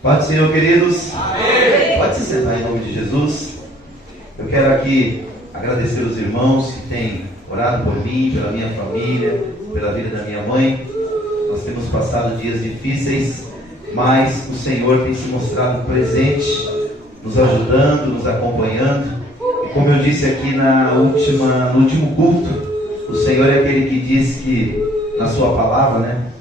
Pode ser, Senhor, queridos? Amém. Pode se sentar em nome de Jesus. Eu quero aqui agradecer os irmãos que têm orado por mim, pela minha família, pela vida da minha mãe. Nós temos passado dias difíceis, mas o Senhor tem se mostrado presente, nos ajudando, nos acompanhando. E como eu disse aqui no último culto, o Senhor é aquele que diz que, na sua palavra,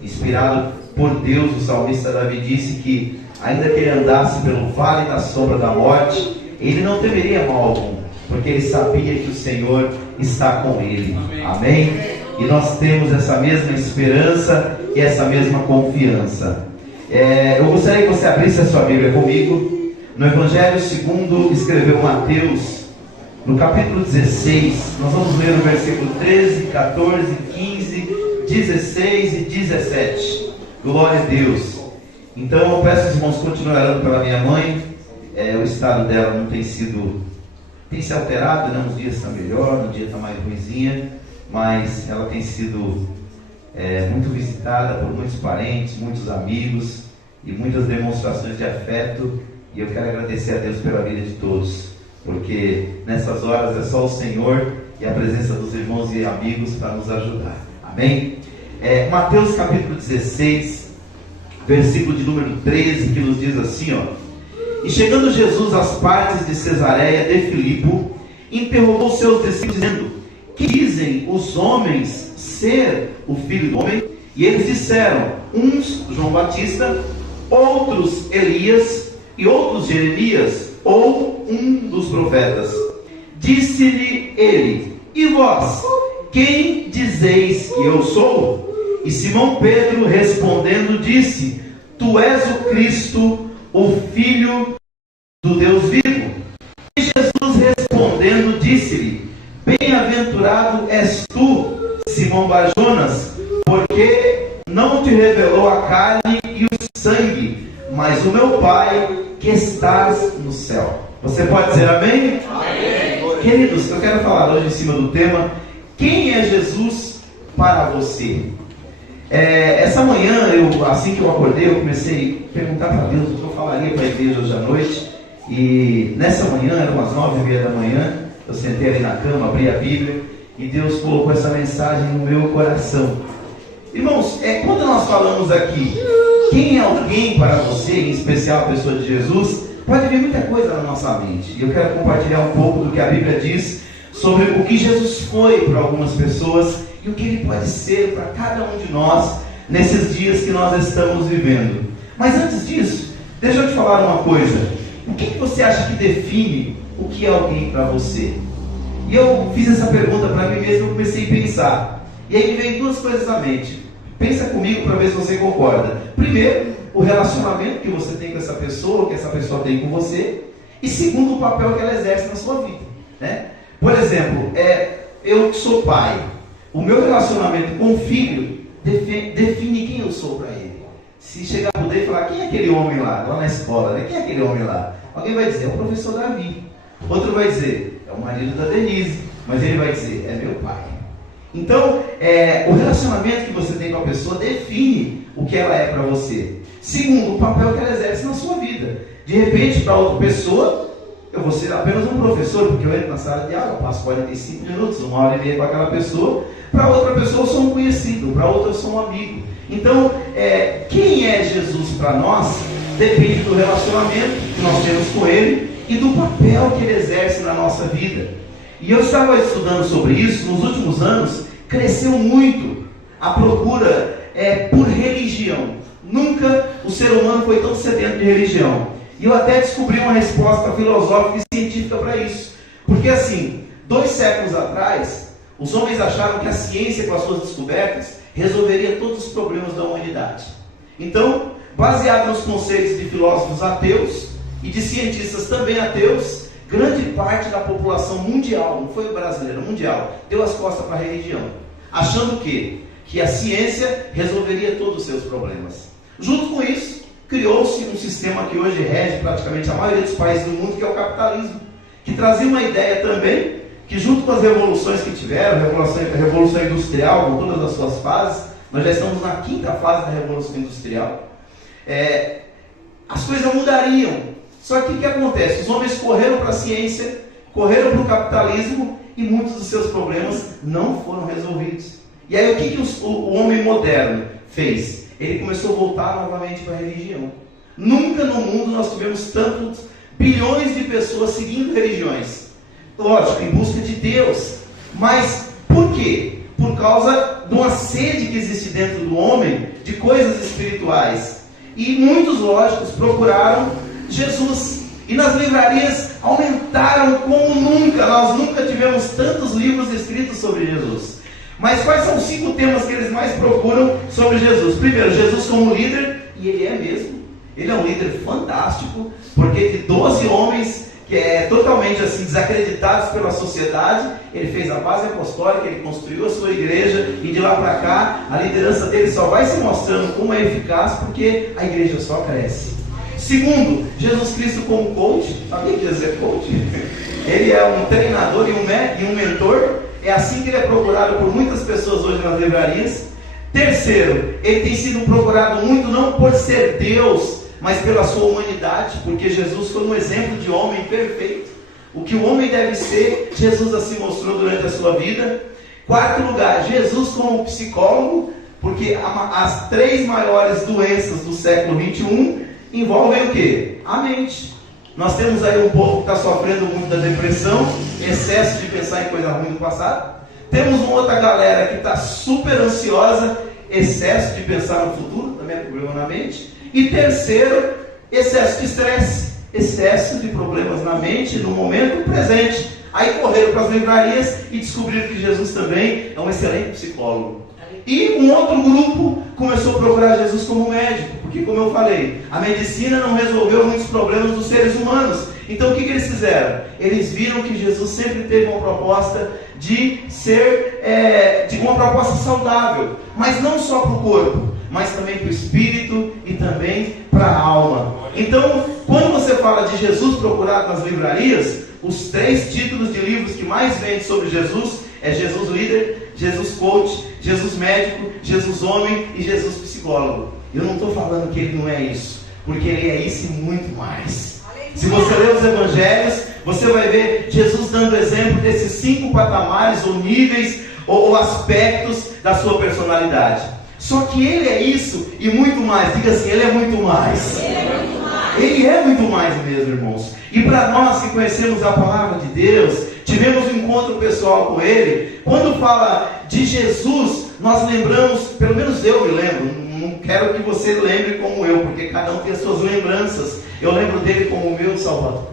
inspirado por Deus, o salmista Davi disse que, ainda que ele andasse pelo vale da sombra da morte, ele não temeria mal algum, porque ele sabia que o Senhor está com ele. Amém? E nós temos essa mesma esperança e essa mesma confiança. Eu gostaria que você abrisse a sua Bíblia comigo no Evangelho segundo escreveu Mateus, no capítulo 16. Nós vamos ler o versículo 13, 14, 15, 16 e 17. Glória a Deus. Então eu peço aos irmãos continuarem orando pela minha mãe. O estado dela não tem se alterado, Uns dias está melhor, no dia está mais ruimzinha, mas ela tem sido muito visitada por muitos parentes, muitos amigos e muitas demonstrações de afeto. E eu quero agradecer a Deus pela vida de todos, porque nessas horas é só o Senhor e a presença dos irmãos e amigos para nos ajudar. Amém? Mateus capítulo 16, versículo de número 13, que nos diz assim, E chegando Jesus às partes de Cesareia de Filipe, interrogou seus discípulos, dizendo: Que dizem os homens ser o Filho do Homem? E eles disseram: uns João Batista, outros Elias, e outros Jeremias, ou um dos profetas. Disse-lhe ele: E vós, quem dizeis que eu sou? E Simão Pedro respondendo disse: Tu és o Cristo, o Filho do Deus vivo. E Jesus respondendo disse-lhe: Bem-aventurado és tu, Simão Bar-Jonas, porque não te revelou a carne e o sangue, mas o meu Pai que estás no céu. Você pode dizer amém? Amém. Queridos, eu quero falar hoje em cima do tema: quem é Jesus para você? Essa manhã, assim que eu acordei, eu comecei a perguntar para Deus o que eu falaria para a igreja hoje à noite. E nessa manhã, eram umas 9h30 da manhã, eu sentei ali na cama, abri a Bíblia, e Deus colocou essa mensagem no meu coração. Irmãos, quando nós falamos aqui, quem é alguém para você, em especial a pessoa de Jesus, pode vir muita coisa na nossa mente. E eu quero compartilhar um pouco do que a Bíblia diz sobre o que Jesus foi para algumas pessoas e o que Ele pode ser para cada um de nós nesses dias que nós estamos vivendo. Mas antes disso, deixa eu te falar uma coisa. O que você acha que define o que é alguém para você? E eu fiz essa pergunta para mim mesmo e comecei a pensar. E aí me veio duas coisas à mente. Pensa comigo para ver se você concorda. Primeiro, o relacionamento que você tem com essa pessoa, que essa pessoa tem com você. E segundo, o papel que ela exerce na sua vida, Por exemplo, eu que sou pai, o meu relacionamento com o filho define quem eu sou para ele. Se chegar a poder e falar: quem é aquele homem lá na escola, Quem é aquele homem lá? Alguém vai dizer: é o professor Davi. Outro vai dizer: é o marido da Denise. Mas ele vai dizer: é meu pai. Então, o relacionamento que você tem com a pessoa define o que ela é para você. Segundo, o papel que ela exerce na sua vida. De repente, para outra pessoa, eu vou ser apenas um professor, porque eu entro na sala de aula, passo 45 minutos, 1h30 com aquela pessoa. Para outra pessoa eu sou um conhecido, para outra eu sou um amigo. Então, quem é Jesus para nós depende do relacionamento que nós temos com Ele e do papel que Ele exerce na nossa vida. E eu estava estudando sobre isso. Nos últimos anos cresceu muito a procura por religião. Nunca o ser humano foi tão sedento de religião. E eu até descobri uma resposta filosófica e científica para isso. Porque assim, 2 séculos atrás, os homens acharam que a ciência, com as suas descobertas, resolveria todos os problemas da humanidade. Então, baseado nos conceitos de filósofos ateus e de cientistas também ateus, grande parte da população mundial, não foi brasileira, mundial, deu as costas para a religião, achando que a ciência resolveria todos os seus problemas. Junto com isso, criou-se um sistema que hoje rege praticamente a maioria dos países do mundo, que é o capitalismo, que trazia uma ideia também, que junto com as revoluções que tiveram, a Revolução Industrial, com todas as suas fases, nós já estamos na 5ª fase da Revolução Industrial, coisas mudariam. Só que o que acontece? Os homens correram para a ciência, correram para o capitalismo e muitos dos seus problemas não foram resolvidos. E aí o que o homem moderno fez? Ele começou a voltar novamente para a religião. Nunca no mundo nós tivemos tantos bilhões de pessoas seguindo religiões. Lógico, em busca de Deus. Mas por quê? Por causa de uma sede que existe dentro do homem de coisas espirituais. E muitos, lógicos, procuraram Jesus. E nas livrarias aumentaram como nunca. Nós nunca tivemos tantos livros escritos sobre Jesus. Mas quais são os 5 temas que eles mais procuram sobre Jesus? Primeiro, Jesus como líder, e ele é mesmo. Ele é um líder fantástico, porque de 12 homens que totalmente assim, desacreditados pela sociedade, ele fez a base apostólica, ele construiu a sua igreja, e de lá para cá, a liderança dele só vai se mostrando como é eficaz, porque a igreja só cresce. Segundo, Jesus Cristo como coach. Sabia que Jesus é coach? Ele é um treinador e um mentor. É assim que ele é procurado por muitas pessoas hoje nas livrarias. Terceiro, ele tem sido procurado muito não por ser Deus, mas pela sua humanidade, porque Jesus foi um exemplo de homem perfeito. O que o homem deve ser, Jesus assim mostrou durante a sua vida. Quarto lugar, Jesus como psicólogo, porque as 3 maiores doenças do século 21 envolvem o quê? A mente. Nós temos aí um povo que está sofrendo muito da depressão, excesso de pensar em coisa ruim do passado. Temos uma outra galera que está super ansiosa, excesso de pensar no futuro, também é problema na mente. E terceiro, excesso de estresse, excesso de problemas na mente no momento presente. Aí correram para as livrarias e descobriram que Jesus também é um excelente psicólogo. E um outro grupo começou a procurar Jesus como médico, porque, como eu falei, a medicina não resolveu muitos problemas dos seres humanos. Então o que eles fizeram? Eles viram que Jesus sempre teve uma proposta de ser, de uma proposta saudável, mas não só para o corpo, mas também para o espírito e também para a alma. Então, quando você fala de Jesus procurado nas livrarias, os 3 títulos de livros que mais vendem sobre Jesus é Jesus líder, Jesus coach, Jesus médico, Jesus homem e Jesus psicólogo. Eu não estou falando que ele não é isso, porque ele é isso e muito mais. Se você ler os evangelhos, você vai ver Jesus dando exemplo desses 5 patamares ou níveis ou aspectos da sua personalidade. Só que ele é isso e muito mais. Diga assim, ele é muito mais. Ele é muito mais mesmo, irmãos. E para nós que conhecemos a palavra de Deus, tivemos um encontro pessoal com ele, quando fala de Jesus, nós lembramos, pelo menos eu me lembro, não quero que você lembre como eu, porque cada um tem as suas lembranças. Eu lembro dele como o meu Salvador.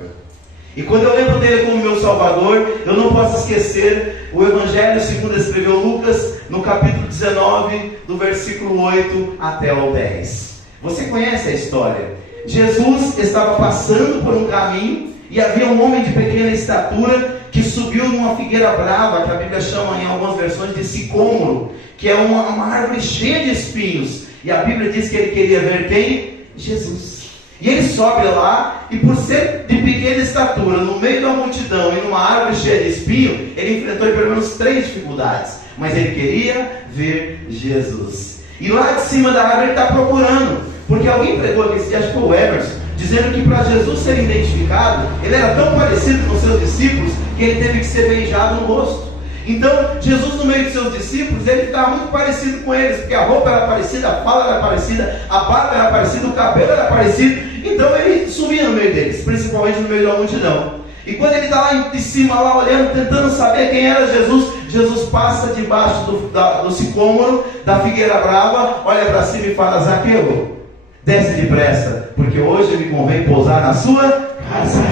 E quando eu lembro dele como meu Salvador, eu não posso esquecer o Evangelho segundo escreveu Lucas, no capítulo 19, do versículo 8 até o 10. Você conhece a história? Jesus estava passando por um caminho e havia um homem de pequena estatura que subiu numa figueira brava, que a Bíblia chama em algumas versões de sicômoro, que é uma árvore cheia de espinhos. E a Bíblia diz que ele queria ver quem? Jesus. E ele sobe lá, e por ser de pequena estatura, no meio da multidão e numa árvore cheia de espinho, ele enfrentou pelo menos 3 dificuldades. Mas ele queria ver Jesus. E lá de cima da árvore ele está procurando, porque alguém pregou aqui esse dia, acho que foi o Emerson, dizendo que para Jesus ser identificado, ele era tão parecido com seus discípulos, que ele teve que ser beijado no rosto. Então, Jesus no meio de seus discípulos, ele estava muito parecido com eles, porque a roupa era parecida, a fala era parecida, a barba era parecida, o cabelo era parecido. Então ele sumia no meio deles, principalmente no meio da multidão. E quando ele está lá de cima, lá olhando, tentando saber quem era Jesus, Jesus passa debaixo do sicômoro, da figueira brava, olha para cima e fala: Zaqueu, desce depressa, porque hoje me convém pousar na sua casa.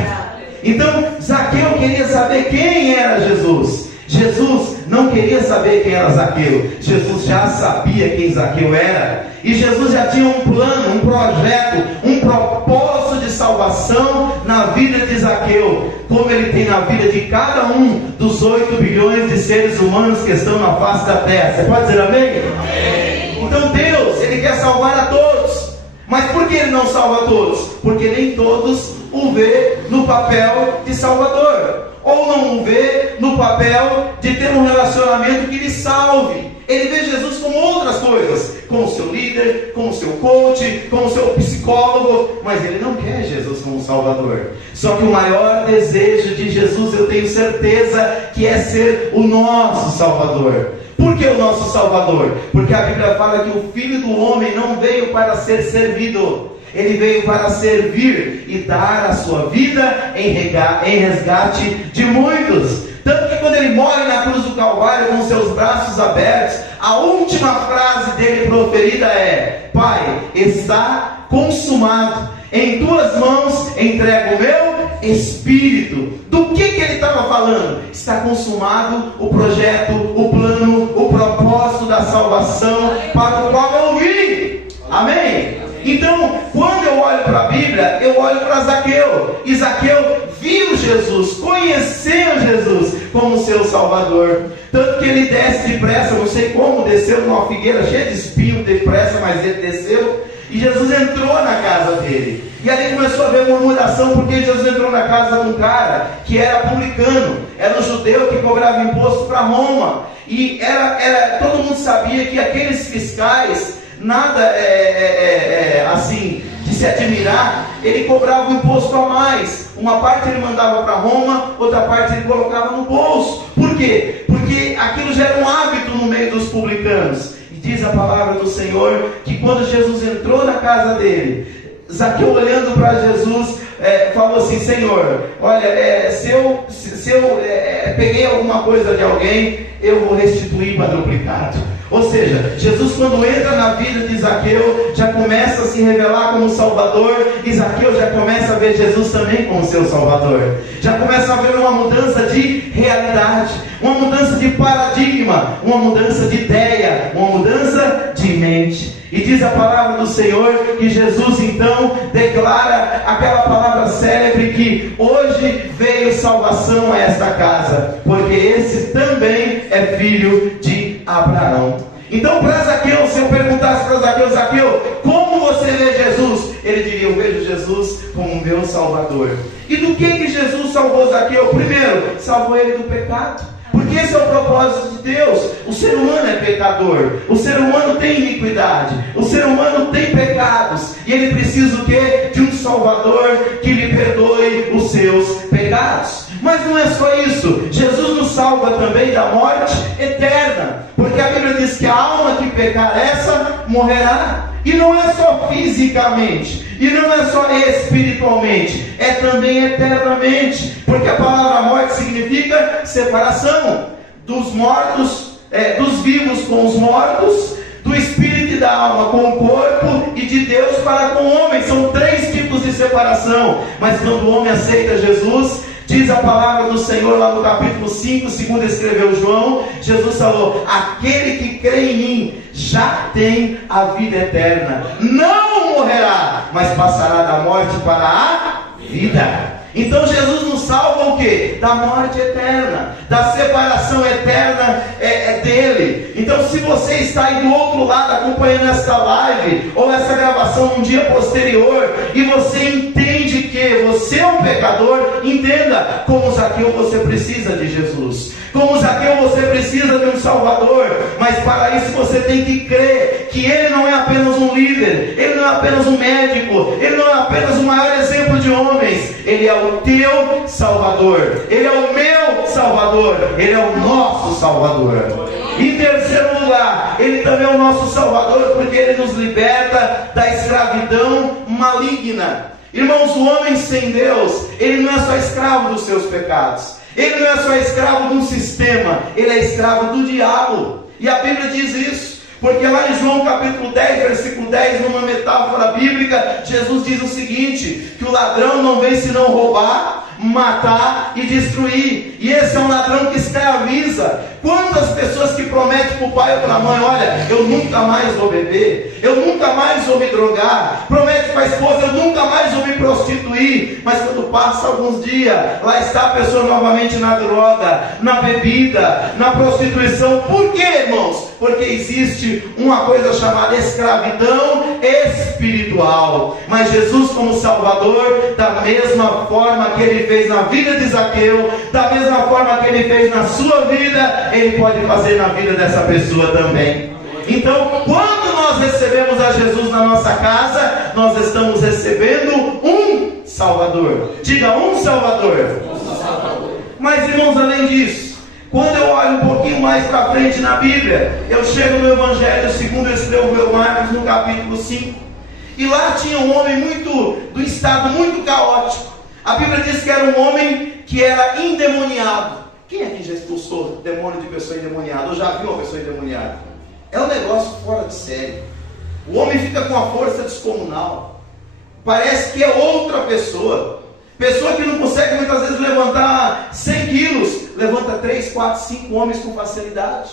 Então Zaqueu queria saber quem era Jesus. Jesus não queria saber quem era Zaqueu. Jesus já sabia quem Zaqueu era. E Jesus já tinha um plano, um projeto, um propósito de salvação na vida de Zaqueu, como ele tem na vida de cada um dos 8 bilhões de seres humanos que estão na face da terra. Você pode dizer amém? Amém. Então Deus, ele quer salvar a todos, Mas por que ele não salva todos? Porque nem todos o vê no papel de Salvador, ou não o vê no papel de ter um relacionamento que lhe salve. Ele vê Jesus como outras coisas, como seu líder, como seu coach, como seu psicólogo, mas ele não quer Jesus como Salvador. Só que o maior desejo de Jesus, eu tenho certeza, que é ser o nosso Salvador. Por que o nosso Salvador? Porque a Bíblia fala que o Filho do Homem não veio para ser servido, ele veio para servir e dar a sua vida em resgate de muitos. Tanto que quando ele morre na cruz do Calvário com seus braços abertos, a última frase dele proferida é: Pai, está consumado, em tuas mãos entrego o meu espírito. Do que ele estava falando? Está consumado o projeto, o plano, o propósito da salvação para o qual eu vim. Amém? Então, quando eu olho para a Bíblia, eu olho para Zaqueu. E Zaqueu viu Jesus, conheceu Jesus como seu Salvador. Tanto que ele desce depressa, não sei como, desceu numa figueira cheia de espinho depressa, mas ele desceu. E Jesus entrou na casa dele. E ali começou a haver murmuração, porque Jesus entrou na casa de um cara que era publicano, era um judeu que cobrava imposto para Roma. E todo mundo sabia que aqueles fiscais, nada assim de se admirar, ele cobrava um imposto a mais. Uma parte ele mandava para Roma, outra parte ele colocava no bolso. Por quê? Porque aquilo já era um hábito no meio dos publicanos. E diz a palavra do Senhor que quando Jesus entrou na casa dele, Zaqueu, olhando para Jesus, falou assim: Senhor, olha, se eu peguei alguma coisa de alguém, eu vou restituir quadruplicado. Ou seja, Jesus, quando entra na vida de Zaqueu, já começa a se revelar como Salvador, e Zaqueu já começa a ver Jesus também como seu Salvador. Já começa a haver uma mudança de realidade, uma mudança de paradigma, uma mudança de ideia, uma mudança de mente. E diz a palavra do Senhor que Jesus então declara aquela palavra célebre que hoje veio salvação a esta casa, porque esse também é filho de Abraão. Então, para Zaqueu, se eu perguntasse para Zaqueu: Zaqueu, como você vê Jesus? Ele diria: eu vejo Jesus como meu Salvador. E do que Jesus salvou Zaqueu? Primeiro, salvou ele do pecado. Porque esse é o propósito de Deus. O ser humano é pecador, o ser humano tem iniquidade, o ser humano tem pecados, e ele precisa o quê? De um Salvador que lhe perdoe os seus pecados. Mas não é só isso, Jesus nos salva também da morte eterna, porque a Bíblia diz que a alma que pecar essa morrerá. E não é só fisicamente, e não é só espiritualmente, é também eternamente, porque a palavra morte significa separação dos mortos, dos vivos com os mortos, do espírito e da alma com o corpo, e de Deus para com o homem. São 3 tipos de separação. Mas quando o homem aceita Jesus, diz a palavra do Senhor lá no capítulo 5, segundo escreveu João, Jesus falou: aquele que crê em mim já tem a vida eterna, não morrerá, mas passará da morte para a vida. Então Jesus nos salva o quê? Da morte eterna, da separação eterna dele. Então, se você está aí do outro lado acompanhando esta live ou essa gravação num dia posterior, e você entende que você é um pecador, entenda: como Zaqueu, você precisa de Jesus. Como Zaqueu, você precisa de um Salvador. Mas para isso você tem que crer que ele não é apenas um líder, ele não é apenas um médico, ele não é apenas o maior exemplo de homens. Ele é o teu Salvador, ele é o meu Salvador, ele é o nosso Salvador. Em terceiro lugar, ele também é o nosso Salvador, porque ele nos liberta da escravidão maligna. Irmãos, o homem sem Deus, ele não é só escravo dos seus pecados, ele não é só escravo de um sistema, ele é escravo do diabo. E a Bíblia diz isso, porque lá em João capítulo 10, versículo 10, numa metáfora bíblica, Jesus diz o seguinte: que o ladrão não vem senão roubar, matar e destruir. E esse é um ladrão que escraviza. Quantas pessoas que prometem para o pai ou para a mãe: olha, eu nunca mais vou beber, eu nunca mais vou me drogar. Promete para a esposa: eu nunca mais vou me prostituir. Mas quando passa alguns dias, lá está a pessoa novamente na droga, na bebida, na prostituição. Por quê, irmãos? porque existe uma coisa chamada escravidão espiritual. Mas Jesus, como Salvador, da mesma forma que Ele fez na vida de Zaqueu, da mesma forma que Ele fez na sua vida, Ele pode fazer na vida dessa pessoa também. Então, quando nós recebemos a Jesus na nossa casa, nós estamos recebendo um Salvador. Diga, um Salvador. Mas, irmãos, além disso, quando eu olho um pouquinho mais para frente na Bíblia, eu chego no Evangelho segundo escreveu Marcos, no capítulo 5, e lá tinha um homem do estado muito caótico. A Bíblia diz que era um homem que era endemoniado. Quem aqui já expulsou demônio de pessoa endemoniada? Ou já viu uma pessoa endemoniada? É um negócio fora de série. O homem fica com uma força descomunal. Parece que é outra pessoa. Pessoa que não consegue muitas vezes levantar 100 quilos, levanta 3, 4, 5 homens com facilidade.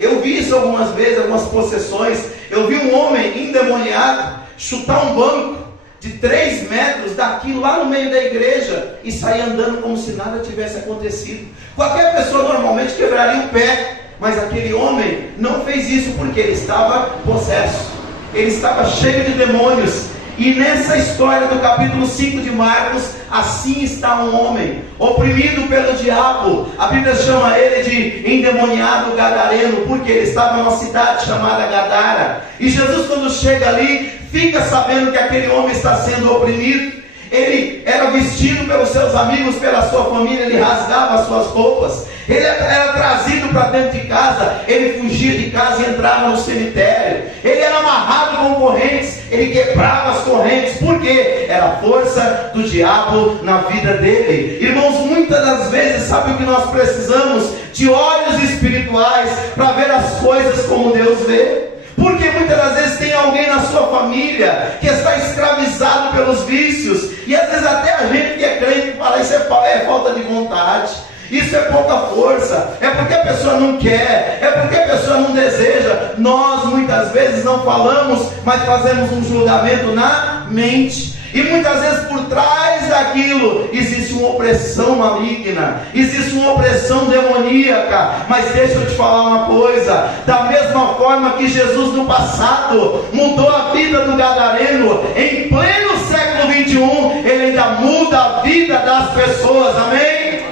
Eu vi isso algumas vezes, algumas possessões. Eu vi um homem endemoniado chutar um banco de 3 metros daqui lá no meio da igreja e sair andando como se nada tivesse acontecido. Qualquer pessoa normalmente quebraria o pé, mas aquele homem não fez isso porque ele estava possesso, ele estava cheio de demônios. E nessa história do capítulo 5 de Marcos, assim está um homem oprimido pelo diabo. A Bíblia chama ele de endemoniado gadareno, porque ele estava numa cidade chamada Gadara. E Jesus, quando chega ali, fica sabendo que aquele homem está sendo oprimido. Ele era vestido pelos seus amigos, pela sua família, ele rasgava as suas roupas, ele era trazido para dentro de casa, ele fugia de casa e entrava no cemitério, ele era amarrado com correntes, ele quebrava as correntes, porque era a força do diabo na vida dele. Irmãos, muitas das vezes, sabe o que nós precisamos? De olhos espirituais, para ver as coisas como Deus vê. Porque muitas das vezes tem alguém na sua família que está escravizado pelos vícios, e às vezes até a gente que é crente fala, isso é falta de vontade, isso é pouca força, é porque a pessoa não quer, é porque a pessoa não deseja. Nós muitas vezes não falamos, mas fazemos um julgamento na mente. E muitas vezes por trás daquilo existe uma opressão maligna, existe uma opressão demoníaca. Mas deixa eu te falar uma coisa: da mesma forma que Jesus no passado mudou a vida do gadareno, em pleno século 21, ele ainda muda a vida das pessoas, amém?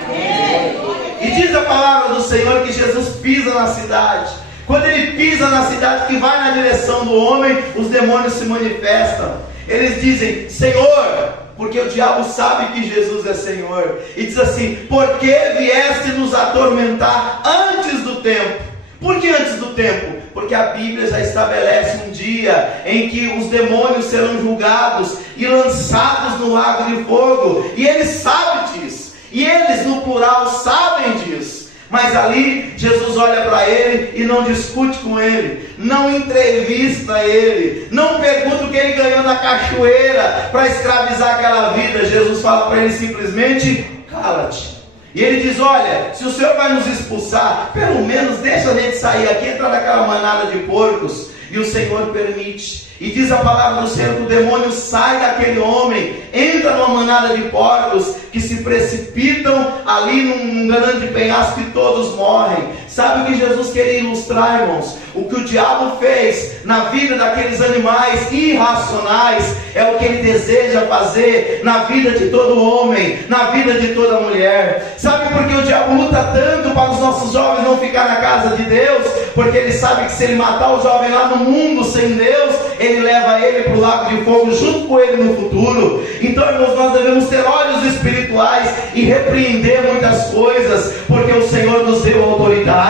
E diz a palavra do Senhor que Jesus pisa na cidade. Quando ele pisa na cidade, que vai na direção do homem, os demônios se manifestam. Eles dizem, Senhor, porque o diabo sabe que Jesus é Senhor, e diz assim, por que vieste nos atormentar antes do tempo? Por que antes do tempo? Porque a Bíblia já estabelece um dia em que os demônios serão julgados e lançados no lago de fogo, e ele sabe disso, e eles no plural sabem disso. Mas ali Jesus olha para ele e não discute com ele, não entrevista ele, não pergunta o que ele ganhou na cachoeira para escravizar aquela vida. Jesus fala para ele simplesmente, cala-te. E ele diz, olha, se o Senhor vai nos expulsar, pelo menos deixa a gente sair aqui, entrar naquela manada de porcos. E o Senhor permite. E diz a palavra do Senhor que o demônio sai daquele homem, entra numa manada de porcos que se precipitam ali num grande penhasco e todos morrem. Sabe o que Jesus queria ilustrar, irmãos? O que o diabo fez na vida daqueles animais irracionais é o que ele deseja fazer na vida de todo homem, na vida de toda mulher. Sabe por que o diabo luta tanto para os nossos jovens não ficar na casa de Deus? Porque ele sabe que se ele matar o jovem lá no mundo sem Deus, ele leva ele para o lago de fogo junto com ele no futuro. Então, irmãos, nós devemos ter olhos espirituais e repreender muitas coisas, porque o Senhor nos deu autoridade.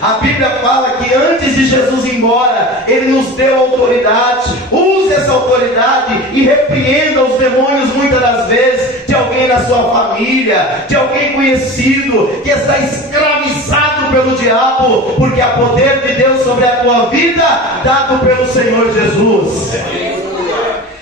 A Bíblia fala que antes de Jesus ir embora, Ele nos deu autoridade. Use essa autoridade e repreenda os demônios muitas das vezes de alguém na sua família, de alguém conhecido que está escravizado pelo diabo, porque há poder de Deus sobre a tua vida, dado pelo Senhor Jesus.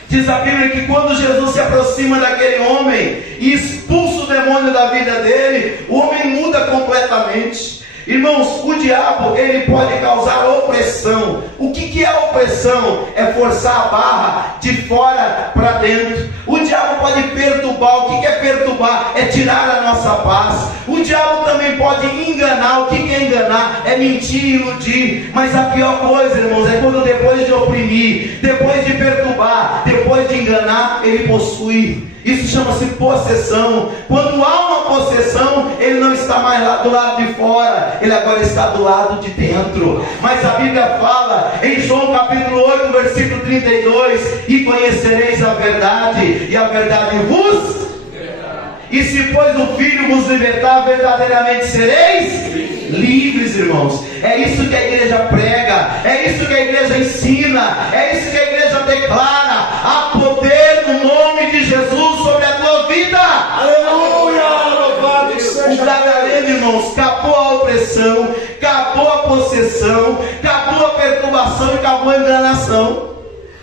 Diz a Bíblia que quando Jesus se aproxima daquele homem e expulsa o demônio da vida dele, o homem muda completamente. Irmãos, o diabo, ele pode causar opressão. O que é opressão? É forçar a barra de fora para dentro. O diabo pode perturbar. O que é perturbar? É tirar a nossa paz. O diabo também pode enganar. O que é enganar? É mentir e iludir. Mas a pior coisa, irmãos, é quando depois de oprimir, depois de perturbar, depois de enganar, ele possui. Isso chama-se possessão. Quando há uma possessão, ele não está mais lá do lado de fora, ele agora está do lado de dentro. Mas a Bíblia fala em João capítulo 8, versículo 32: e conhecereis a verdade, e a verdade vos... E se pois o Filho vos libertar, verdadeiramente sereis livres, irmãos. É isso que a igreja prega, é isso que a igreja ensina, é isso que a igreja declara. Há poder no nome de Jesus sobre a tua vida. Aleluia! Louvado seja o Gadareno, irmãos, acabou a opressão, acabou a possessão, acabou a perturbação e acabou a enganação.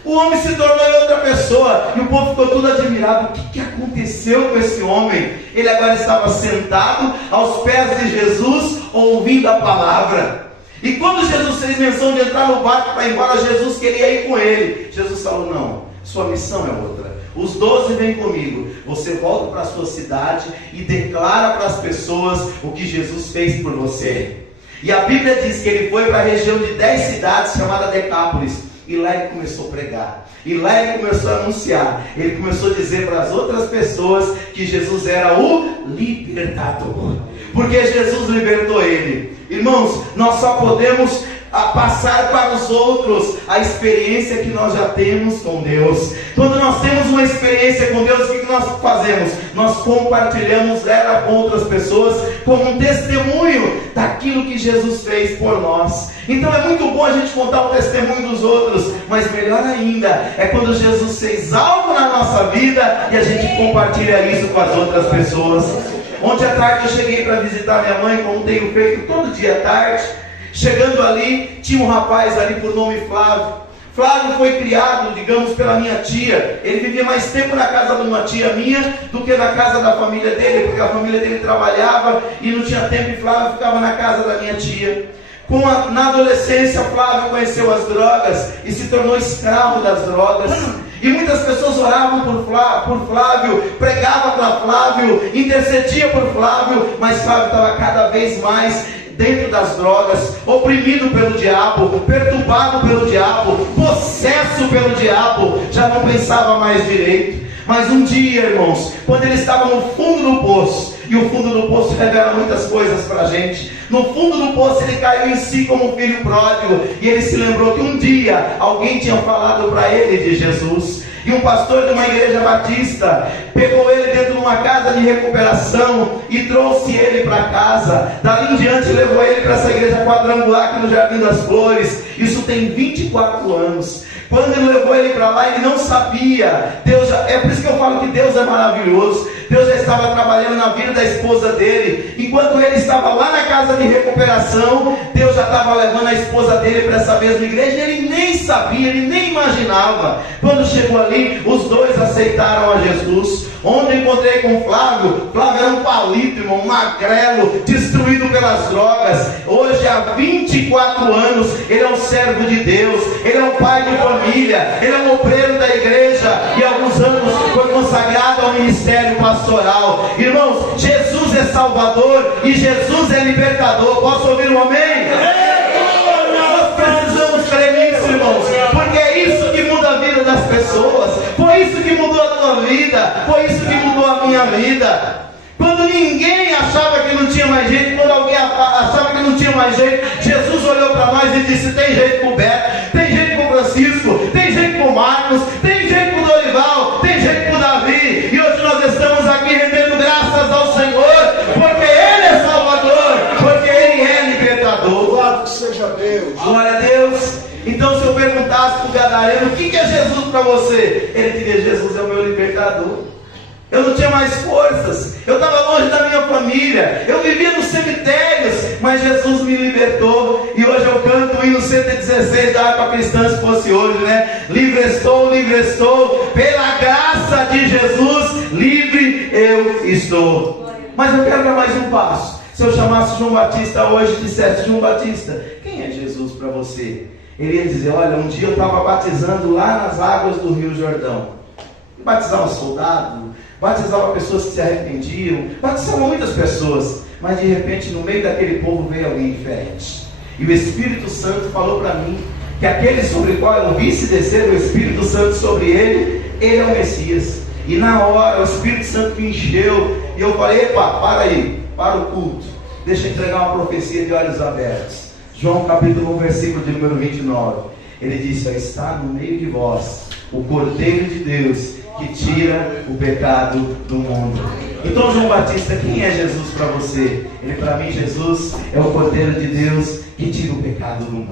O homem se tornou outra pessoa, e o povo ficou tudo admirado. O que aconteceu com esse homem? Ele agora estava sentado aos pés de Jesus, ouvindo a palavra. E quando Jesus fez menção de entrar no barco para ir embora, Jesus queria ir com ele. Jesus falou: não, sua missão é outra. Os 12 vêm comigo. Você volta para a sua cidade e declara para as pessoas o que Jesus fez por você. E a Bíblia diz que ele foi para a região de 10 cidades, chamada Decápolis. E lá ele começou a pregar, e lá ele começou a anunciar, ele começou a dizer para as outras pessoas que Jesus era o libertador, porque Jesus libertou ele. Irmãos, nós só podemos passar para os outros a experiência que nós já temos com Deus. Quando nós temos uma experiência com Deus, o que nós fazemos? Nós compartilhamos ela com outras pessoas como um testemunho daquilo que Jesus fez por nós. Então é muito bom a gente contar o testemunho dos outros, mas melhor ainda é quando Jesus fez algo na nossa vida e a gente compartilha isso com as outras pessoas. Ontem à tarde eu cheguei para visitar minha mãe, como tenho feito todo dia à tarde. Chegando ali, tinha um rapaz ali por nome Flávio. Flávio foi criado, digamos, pela minha tia. Ele vivia mais tempo na casa de uma tia minha do que na casa da família dele, porque a família dele trabalhava e não tinha tempo, e Flávio ficava na casa da minha tia. Na adolescência, Flávio conheceu as drogas e se tornou escravo das drogas. E muitas pessoas oravam por Flávio, pregavam para Flávio, intercedia por Flávio, mas Flávio estava cada vez mais dentro das drogas, oprimido pelo diabo, perturbado pelo diabo, possesso pelo diabo, já não pensava mais direito. Mas um dia, irmãos, quando ele estava no fundo do poço, e o fundo do poço revela muitas coisas para a gente. No fundo do poço ele caiu em si como um filho pródigo, e ele se lembrou que um dia alguém tinha falado para ele de Jesus. E um pastor de uma igreja batista pegou ele dentro de uma casa de recuperação e trouxe ele para casa. Dali em diante levou ele para essa igreja quadrangular aqui no Jardim das Flores. Isso tem 24 anos. Quando ele levou ele para lá, ele não sabia. É por isso que eu falo que Deus é maravilhoso. Deus já estava trabalhando na vida da esposa dele. Enquanto ele estava lá na casa de recuperação, Deus já estava levando a esposa dele para essa mesma igreja. E ele nem sabia, ele nem imaginava. Quando chegou ali, os dois aceitaram a Jesus. Ontem encontrei com o Flávio. Flávio era um palito, irmão, um magrelo, destruído pelas drogas. Hoje, há 24 anos, ele é um servo de Deus. Ele é um pai de família. Ele é um obreiro da igreja. E há alguns anos foi consagrado ao ministério pastoral. Irmãos, Jesus é Salvador e Jesus é libertador. Posso ouvir um amém? Nós precisamos crer nisso, irmãos, porque é isso que muda a vida das pessoas. Foi isso que mudou a tua vida, foi isso que mudou a minha vida. Quando ninguém achava que não tinha mais jeito, quando alguém achava que não tinha mais jeito, Jesus olhou para nós e disse: tem jeito com o Beto, tem jeito com o Francisco, tem jeito com o Marcos, tem jeito com o Dorival, tem jeito com o Davi. E hoje nós estamos aqui rendendo graças ao Senhor, porque Ele é Salvador, porque Ele é libertador. Louvado seja Deus. Glória a Deus. Então, se eu perguntasse para o Gadareno: o que é Jesus para você? Ele diria: Jesus é o meu libertador. Eu não tinha mais forças, eu estava longe da minha família, eu vivia nos cemitérios, mas Jesus me libertou. E hoje eu canto o hino 116 da harpa cristã, se fosse hoje, né? Livre estou, pela graça de Jesus, livre eu estou. Mas eu quero dar mais um passo. Se eu chamasse João Batista hoje e dissesse: João Batista, quem é Jesus para você? Ele ia dizer: olha, um dia eu estava batizando lá nas águas do Rio Jordão. Batizava soldado, batizava pessoas que se arrependiam, batizava muitas pessoas. Mas de repente, no meio daquele povo veio alguém diferente. E o Espírito Santo falou para mim que aquele sobre o qual eu visse descer o Espírito Santo sobre ele é o Messias. E na hora o Espírito Santo me encheu. E eu falei: epa, para aí, para o culto. Deixa eu entregar uma profecia de olhos abertos. João capítulo 1, versículo de número 29. Ele disse: está no meio de vós o Cordeiro de Deus, que tira o pecado do mundo. Então, João Batista, quem é Jesus para você? Ele, para mim, Jesus é o Cordeiro de Deus que tira o pecado do mundo.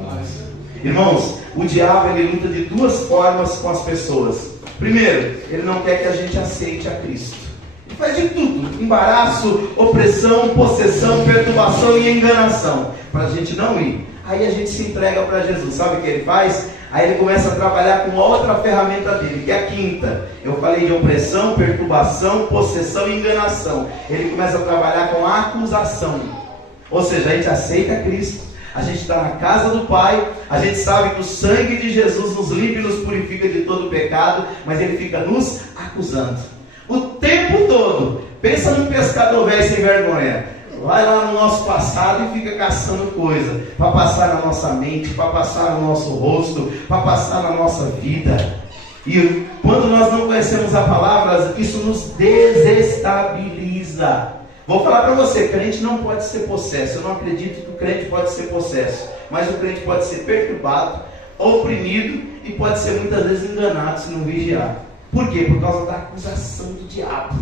Irmãos, o diabo ele luta de duas formas com as pessoas. Primeiro, ele não quer que a gente aceite a Cristo. Ele faz de tudo: embaraço, opressão, possessão, perturbação e enganação, para a gente não ir. Aí a gente se entrega para Jesus. Sabe o que ele faz? Aí ele começa a trabalhar com outra ferramenta dele, que é a quinta. Eu falei de opressão, perturbação, possessão e enganação. Ele começa a trabalhar com a acusação. Ou seja, a gente aceita Cristo, a gente está na casa do Pai, a gente sabe que o sangue de Jesus nos limpa e nos purifica de todo pecado, mas ele fica nos acusando o tempo todo. Pensa num pescador velho sem vergonha. Vai lá no nosso passado e fica caçando coisa para passar na nossa mente, para passar no nosso rosto, para passar na nossa vida. E quando nós não conhecemos a palavra, isso nos desestabiliza. Vou falar para você: crente não pode ser possesso. Eu não acredito que o crente pode ser possesso, mas o crente pode ser perturbado, oprimido e pode ser muitas vezes enganado se não vigiar. Por quê? Por causa da acusação do diabo.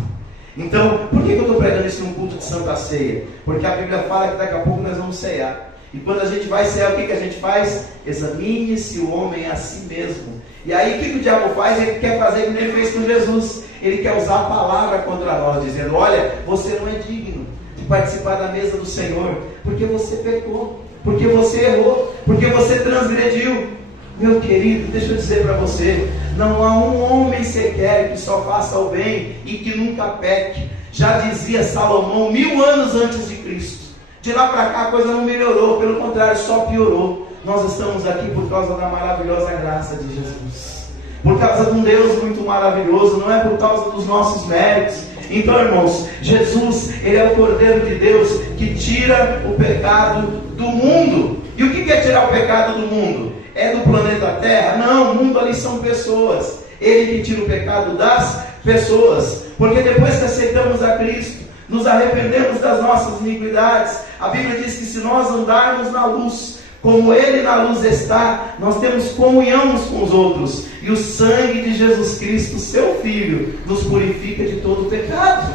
Então, por que eu estou pregando isso num culto de Santa Ceia? Porque a Bíblia fala que daqui a pouco nós vamos cear. E quando a gente vai cear, o que a gente faz? Examine-se o homem a si mesmo. E aí o que o diabo faz? Ele quer fazer como ele fez com Jesus. Ele quer usar a palavra contra nós, dizendo: olha, você não é digno de participar da mesa do Senhor, porque você pecou, porque você errou, porque você transgrediu. Meu querido, deixa eu dizer para você: não há um homem sequer que só faça o bem e que nunca peque. Já dizia Salomão 1000 anos antes de Cristo. De lá para cá a coisa não melhorou, pelo contrário, só piorou. Nós estamos aqui por causa da maravilhosa graça de Jesus, por causa de um Deus muito maravilhoso, não é por causa dos nossos méritos. Então, irmãos, Jesus, ele é o Cordeiro de Deus que tira o pecado do mundo. E o que é tirar o pecado do mundo? É do planeta Terra? Não, o mundo ali são pessoas. Ele que tira o pecado das pessoas. Porque depois que aceitamos a Cristo, nos arrependemos das nossas iniquidades, a Bíblia diz que se nós andarmos na luz, como Ele na luz está, nós temos comunhão uns com os outros. E o sangue de Jesus Cristo, seu Filho, nos purifica de todo o pecado.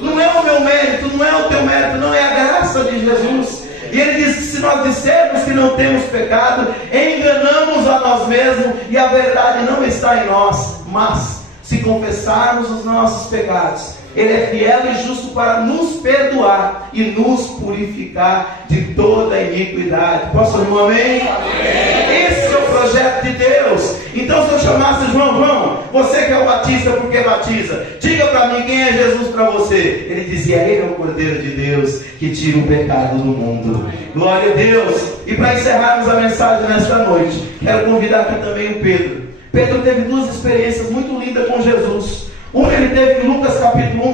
Não é o meu mérito, não é o teu mérito, não é a graça de Jesus. E ele diz que se nós dissermos que não temos pecado, enganamos a nós mesmos e a verdade não está em nós. Mas se confessarmos os nossos pecados, Ele é fiel e justo para nos perdoar e nos purificar de toda iniquidade. Posso ouvir um amém? Amém? Esse é o projeto de Deus. Então, se eu chamasse João, você que é o batista, por que batiza? Diga para mim quem é Jesus para você. Ele dizia: Ele é o Cordeiro de Deus que tira o pecado do mundo. Glória a Deus. E para encerrarmos a mensagem nesta noite, quero convidar aqui também o Pedro. Pedro teve duas experiências muito lindas com Jesus. Uma ele teve em Lucas capítulo 1,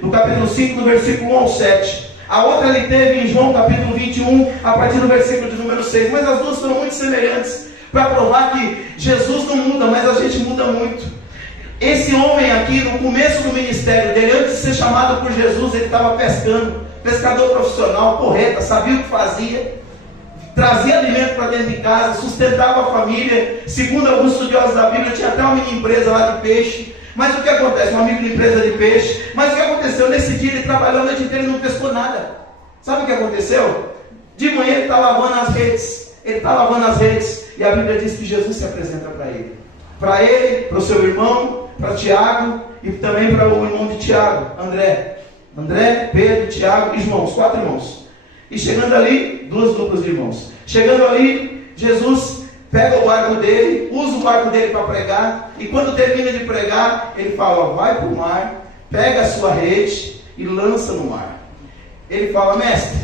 do capítulo 5, do versículo 1 ao 7. A outra ele teve em João capítulo 21, a partir do versículo de número 6. Mas as duas foram muito semelhantes, para provar que Jesus não muda, mas a gente muda muito. Esse homem aqui, no começo do ministério dele, antes de ser chamado por Jesus, ele estava pescando. Pescador profissional, porreta, sabia o que fazia, trazia alimento para dentro de casa, sustentava a família. Segundo alguns estudiosos da Bíblia, tinha até uma mini empresa lá de peixe. Mas o que acontece? Uma micro empresa de peixe. Mas o que aconteceu? Nesse dia ele trabalhou a noite inteira e não pescou nada. Sabe o que aconteceu? De manhã ele está lavando as redes. Ele está lavando as redes. E a Bíblia diz que Jesus se apresenta para ele. Para ele, para o seu irmão, para Tiago e também para o irmão de Tiago, André, Pedro, Tiago e João, os 4 irmãos. E chegando ali, 2 duplas de irmãos. Chegando ali, Jesus pega o barco dele, usa o barco dele para pregar, e quando termina de pregar, ele fala: vai para o mar, pega a sua rede e lança no mar. Ele fala: mestre,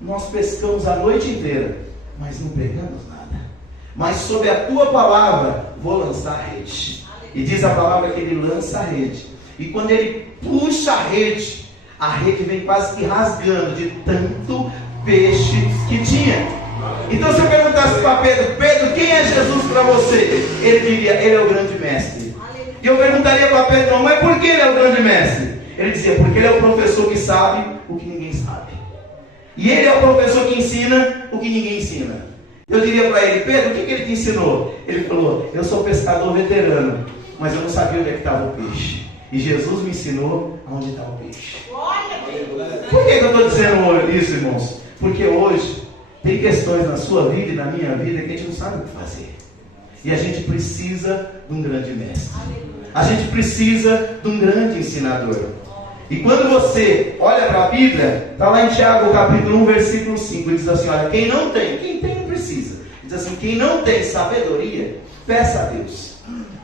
nós pescamos a noite inteira, mas não pegamos nada. Mas sob a tua palavra vou lançar a rede. E diz a palavra que ele lança a rede. E quando ele puxa a rede vem quase que rasgando de tanto peixe que tinha. Então se eu perguntasse para Pedro: Pedro, quem é Jesus para você? Ele diria: ele é o grande mestre. E eu perguntaria para Pedro: não, mas por que ele é o grande mestre? Ele dizia: porque ele é o professor que sabe o que ninguém sabe. E ele é o professor que ensina o que ninguém ensina. Eu diria para ele: Pedro, o que ele te ensinou? Ele falou: eu sou pescador veterano, mas eu não sabia onde é que estava o peixe. E Jesus me ensinou aonde está o peixe. Por que eu estou dizendo isso, irmãos? Porque hoje tem questões na sua vida e na minha vida que a gente não sabe o que fazer. E a gente precisa de um grande mestre. A gente precisa de um grande ensinador. E quando você olha para a Bíblia, está lá em Tiago capítulo 1, versículo 5, diz assim: olha, quem tem não precisa. Diz assim: quem não tem sabedoria, peça a Deus,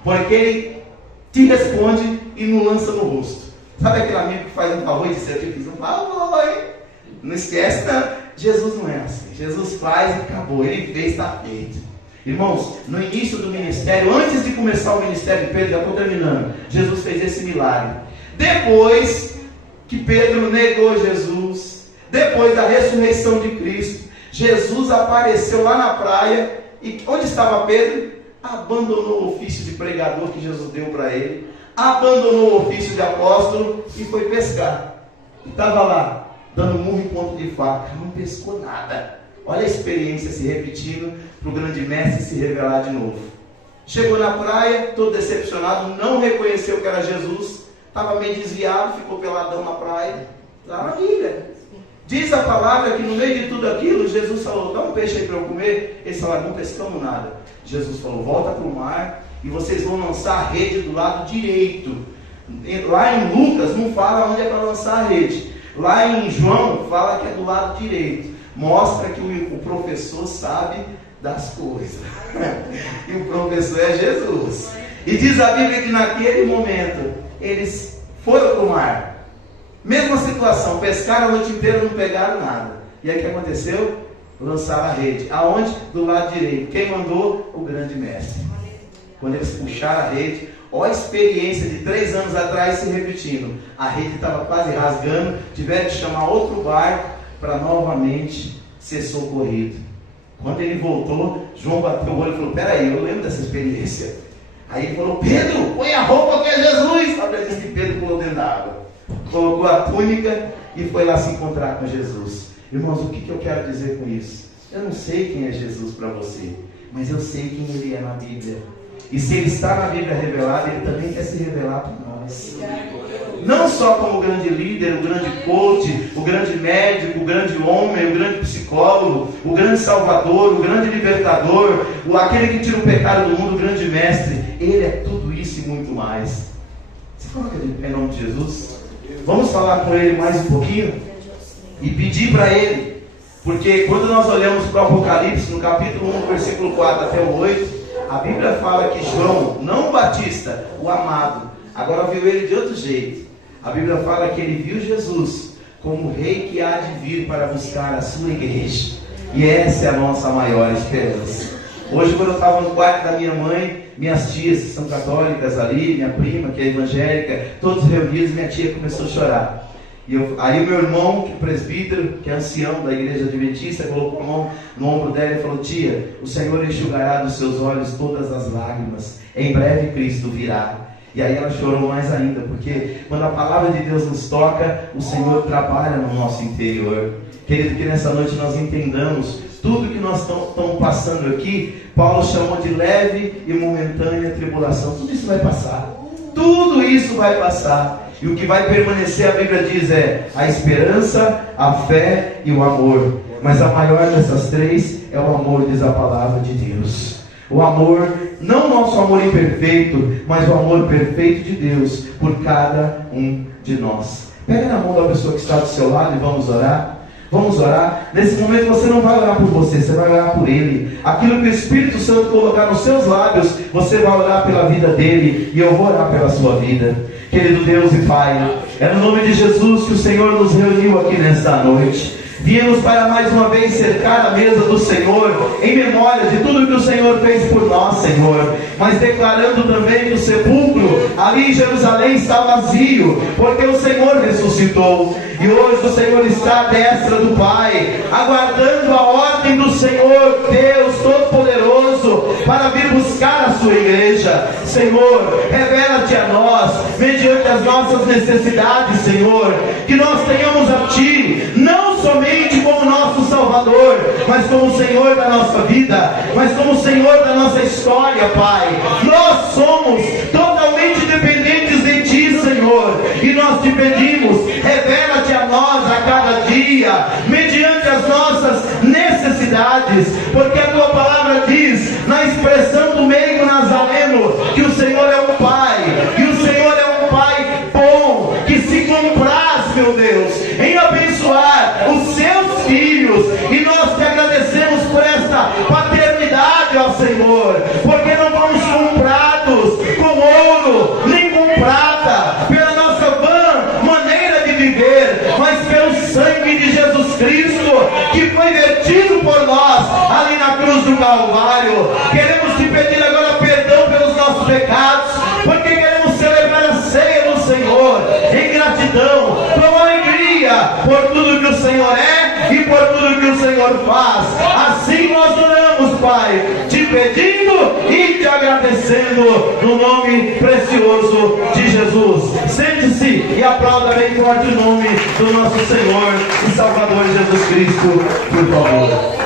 porque Ele te responde e não lança no rosto. Sabe aquele amigo que faz um favor e diz: eu te fiz um favor, hein? Não esquece, não. Jesus não é assim. Jesus faz e acabou. Ele fez, está feito. Irmãos, no início do ministério, antes de começar o ministério de Pedro, já estou terminando, Jesus fez esse milagre. Depois que Pedro negou Jesus, depois da ressurreição de Cristo, Jesus apareceu lá na praia. E onde estava Pedro? Abandonou o ofício de pregador que Jesus deu para ele, abandonou o ofício de apóstolo e foi pescar. Estava lá, dando murro em ponto de faca, não pescou nada. Olha a experiência se repetindo para o grande mestre se revelar de novo. Chegou na praia, todo decepcionado, não reconheceu que era Jesus, estava meio desviado, ficou peladão na praia. Lá na Bíblia diz a palavra que no meio de tudo aquilo, Jesus falou: dá um peixe aí para eu comer. Eles falaram: não pescamos nada. Jesus falou: volta para o mar e vocês vão lançar a rede do lado direito. Lá em Lucas não fala onde é para lançar a rede. Lá em João fala que é do lado direito. Mostra que o professor sabe das coisas. E o professor é Jesus. E diz a Bíblia que naquele momento eles foram para o mar. Mesma situação, pescaram a noite inteira, não pegaram nada. E aí o que aconteceu? Lançaram a rede. Aonde? Do lado direito. Quem mandou? O grande mestre. Quando eles puxaram a rede, olha a experiência de 3 anos atrás se repetindo. A rede estava quase rasgando, tiveram que chamar outro barco para novamente ser socorrido. Quando ele voltou, João bateu o olho e falou: peraí, eu lembro dessa experiência. Aí ele falou: Pedro, põe a roupa que é Jesus. A Bíblia diz que Pedro pulou dentro da água, colocou a túnica e foi lá se encontrar com Jesus. Irmãos, o que eu quero dizer com isso? Eu não sei quem é Jesus para você, mas eu sei quem Ele é na Bíblia. E se Ele está na Bíblia revelado, Ele também quer se revelar para nós. Não só como o grande líder, o grande coach, o grande médico, o grande homem, o grande psicólogo, o grande salvador, o grande libertador, aquele que tira o pecado do mundo, o grande mestre. Ele é tudo isso e muito mais. Você fala que em nome de Jesus? Vamos falar com Ele mais um pouquinho? E pedir para Ele. Porque quando nós olhamos para o Apocalipse, no capítulo 1, versículo 4 até o 8, a Bíblia fala que João, não o Batista, o amado, agora viu ele de outro jeito. A Bíblia fala que ele viu Jesus como o rei que há de vir para buscar a sua igreja. E essa é a nossa maior esperança. Hoje, quando eu estava no quarto da minha mãe, minhas tias que são católicas ali, minha prima que é evangélica, todos reunidos, minha tia começou a chorar. Aí o meu irmão, que é presbítero, que é ancião da igreja adventista, colocou a mão no ombro dela e falou: tia, o Senhor enxugará dos seus olhos todas as lágrimas, em breve Cristo virá. E aí ela chorou mais ainda, porque quando a palavra de Deus nos toca, o Senhor trabalha no nosso interior. Querido, que nessa noite nós entendamos tudo que nós estamos passando aqui. Paulo chamou de leve e momentânea tribulação. Tudo isso vai passar. Tudo isso vai passar. E o que vai permanecer, a Bíblia diz, é a esperança, a fé e o amor. Mas a maior dessas três é o amor, diz a palavra de Deus. O amor, não o nosso amor imperfeito, mas o amor perfeito de Deus por cada um de nós. Pega na mão da pessoa que está do seu lado e vamos orar. Vamos orar. Nesse momento você não vai orar por você, você vai orar por Ele. Aquilo que o Espírito Santo colocar nos seus lábios, você vai orar pela vida dele, e eu vou orar pela sua vida. Querido Deus e Pai, é no nome de Jesus que o Senhor nos reuniu aqui nesta noite. Viemos para mais uma vez cercar a mesa do Senhor, em memória de tudo que o Senhor fez por nós, Senhor, mas declarando também que o sepulcro ali em Jerusalém está vazio, porque o Senhor ressuscitou, e hoje o Senhor está à destra do Pai, aguardando a ordem do Senhor, Deus Todo-Poderoso, para vir buscar a sua igreja. Senhor, revela-te a nós, mediante as nossas necessidades, Senhor, que nós tenhamos a Ti, não somente como nosso Salvador, mas como o Senhor da nossa vida, mas como o Senhor da nossa história, Pai. Nós somos totalmente dependentes de Ti, Senhor, e nós te pedimos, revela-te a nós a cada dia, mediante as nossas necessidades, porque a Tua palavra diz, na expressão do meio nazareno, que o Senhor é um Pai, e o Senhor é um Pai bom, que se compraz, meu Deus, em abençoar os seus filhos, e nós te agradecemos por esta paternidade, ó Senhor, porque não fomos comprados com ouro, nem com prata, pela nossa vã maneira de viver, mas pelo sangue de Jesus Cristo, que foi vertido por nós, ali na cruz do Calvário. Queremos te pedir agora perdão pelos nossos pecados, porque queremos celebrar a ceia do Senhor, em gratidão, com alegria, por tudo que o Senhor é, e por tudo que o Senhor faz. Assim nós oramos, Pai, te pedindo e te agradecendo, no nome precioso de Jesus. Sente-se e aplauda bem forte o nome do nosso Senhor e Salvador Jesus Cristo, por favor.